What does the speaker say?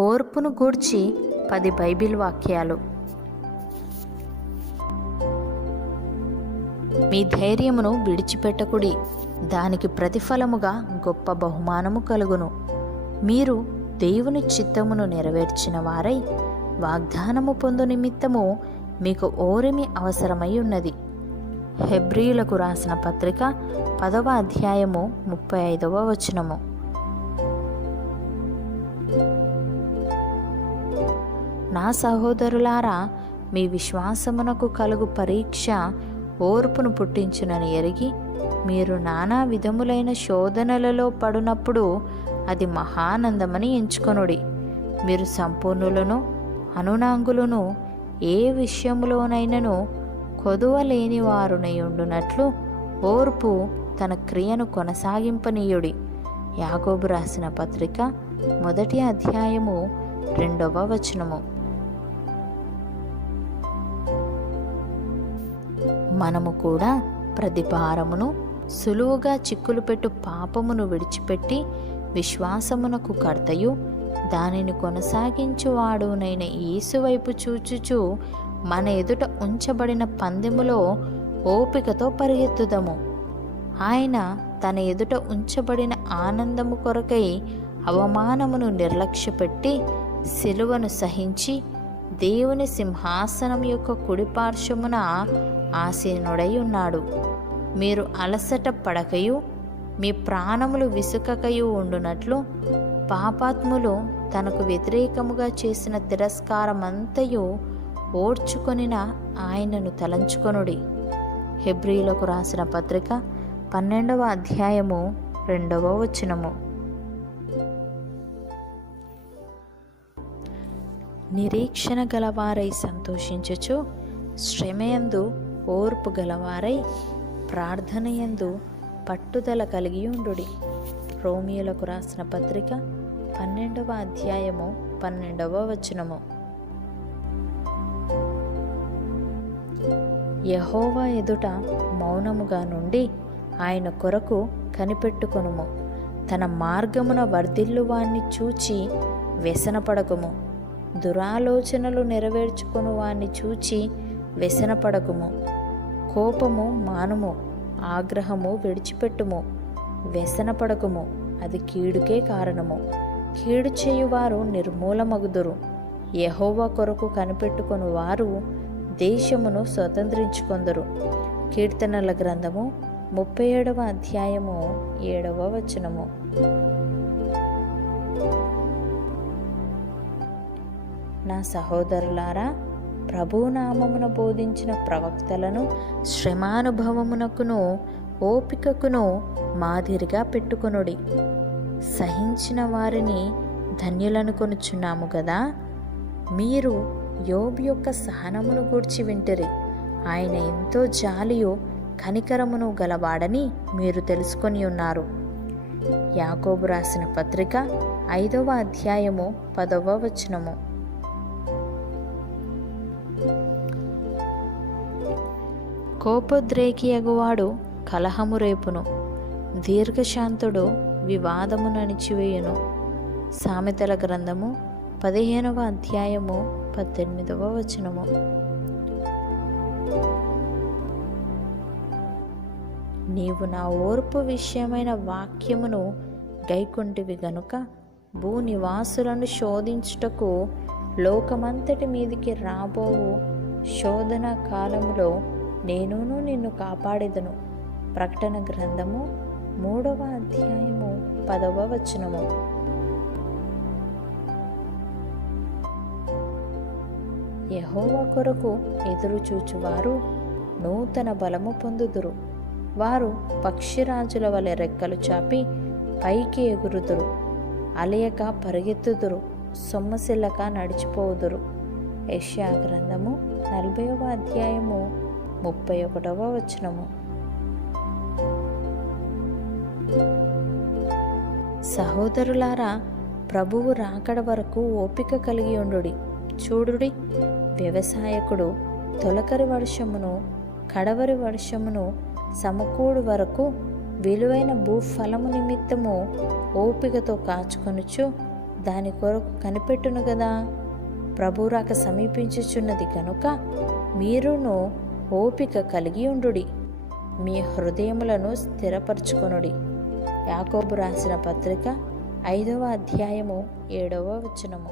ఓర్పును గూర్చి 10 బైబిల్ వాక్యాలు. మీ ధైర్యమును విడిచిపెట్టకుడి, దానికి ప్రతిఫలముగా గొప్ప బహుమానము కలుగును. మీరు దేవుని చిత్తమును నెరవేర్చిన వారై వాగ్దానము పొందు నిమిత్తము మీకు ఓరిమి అవసరమై ఉన్నది. హెబ్రీయులకు రాసిన పత్రిక 10వ అధ్యాయము 35వ వచనము. నా సహోదరులారా, మీ విశ్వాసమునకు కలుగు పరీక్ష ఓర్పును పుట్టించునని ఎరిగి, మీరు నానా విధములైన శోధనలలో పడునప్పుడు అది మహానందమని ఎంచుకొనుడి. మీరు సంపూర్ణులను అనునాంగులను, ఏ విషయములోనైనను కొదువలేని వారునై ఉండునట్లు ఓర్పు తన క్రియను కొనసాగింపనీయుడి. యాకోబు రాసిన పత్రిక 1వ అధ్యాయము 2వ వచనము. మనము కూడా ప్రతి భారమును సులువుగా చిక్కులు పెట్టు పాపమును విడిచిపెట్టి విశ్వాసమునకు కర్తయు దానిని కొనసాగించువాడునైన యేసు వైపు చూచుచు మన ఎదుట ఉంచబడిన పందెములో ఓపికతో పరిగెత్తుదము. ఆయన తన ఎదుట ఉంచబడిన ఆనందము కొరకై అవమానమును నిర్లక్ష్యపెట్టి సిలువను సహించి దేవుని సింహాసనం యొక్క కుడిపార్శ్వమున ఆసీనుడై ఉన్నాడు. మీరు అలసట పడకయు మీ ప్రాణములు విసుకకయు ఉండునట్లు పాపాత్ములు తనకు వ్యతిరేకముగా చేసిన తిరస్కారమంతయు ఓర్చుకొనిన ఆయనను తలంచుకొనుడి. హెబ్రీయులకు రాసిన పత్రిక 12వ అధ్యాయము 2వ వచనము. నిరీక్షణ గలవారై సంతోషించుచు, శ్రమయందు ఓర్పు గలవారై ప్రార్థనయందు పట్టుదల కలిగి ఉండుడి. రోమియోలకు రాసిన పత్రిక 12వ అధ్యాయము 12వ వచనము. యెహోవా ఎదుట మౌనముగా నుండి ఆయన కొరకు కనిపెట్టుకొనుము. తన మార్గమున వర్ధిల్లువాన్ని చూచి వ్యసనపడకుము. దురాలోచనలు నెరవేర్చుకొను వాణ్ణి చూచి వ్యసనపడకుము. కోపము మానుము, ఆగ్రహము విడిచిపెట్టుము. వ్యసనపడకుము, అది కీడుకే కారణము. కీడు చేయువారు నిర్మూలమగుదురు. యెహోవా కొరకు కనిపెట్టుకొను వారు దేశమును స్వతంత్రించుకొందురు. కీర్తనల గ్రంథము 37వ అధ్యాయము 7వ వచనము. నా సహోదరులారా, ప్రభునామమున బోధించిన ప్రవక్తలను శ్రమానుభవమునకును ఓపికకును మాదిరిగా పెట్టుకొనుడి. సహించిన వారిని ధన్యులను కొనుచున్నాము గదా. మీరు యోబు యొక్క సహనమును గూర్చి వింటిరి. ఆయన ఎంతో జాలియు కనికరమును గలవాడని మీరు తెలుసుకొని ఉన్నారు. యాకోబు రాసిన పత్రిక 5వ అధ్యాయము 10వ వచనము. కోపోద్రేకి అగువాడు కలహము రేపును, దీర్ఘశాంతుడు వివాదమును అణిచివేయును. సామెతల గ్రంథము 15వ అధ్యాయము 18వ వచనము. నీవు నా ఓర్పు విషయమైన వాక్యమును గైకొంటివి గనుక భూనివాసులను శోధించుటకు లోకమంతటి మీదికి రాబోవు శోధన కాలములో నేనును నిన్ను కాపాడెదను. ప్రకటన గ్రంథము 3వ అధ్యాయము 10వ వచనము. యెహోవా కొరకు ఎదురుచూచువారు నూతన బలము పొందుదురు. వారు పక్షిరాజుల వలె రెక్కలు చాపి పైకి ఎగురుదురు. అలయక పరిగెత్తుదురు, సొమ్మసిల్లక నడిచిపోవుదురు. యెషయా గ్రంథము 40వ అధ్యాయము 31వ వచనము. సహోదరులారా, ప్రభువు రాకడ వరకు ఓపిక కలిగి ఉండుడి. చూడుడి, వ్యవసాయకుడు తొలకరి వర్షమును కడవరి వర్షమును సమకూడు వరకు విలువైన భూఫలము నిమిత్తము ఓపికతో కాచుకొనుచు దాని కొరకు కనిపెట్టును గదా. ప్రభు రాక సమీపించుచున్నది కనుక మీరును ఓపిక కలిగి ఉండుడి, మీ హృదయములను స్థిరపరచుకొనుడి. యాకోబు రాసిన పత్రిక 5వ అధ్యాయము 7వ వచనము.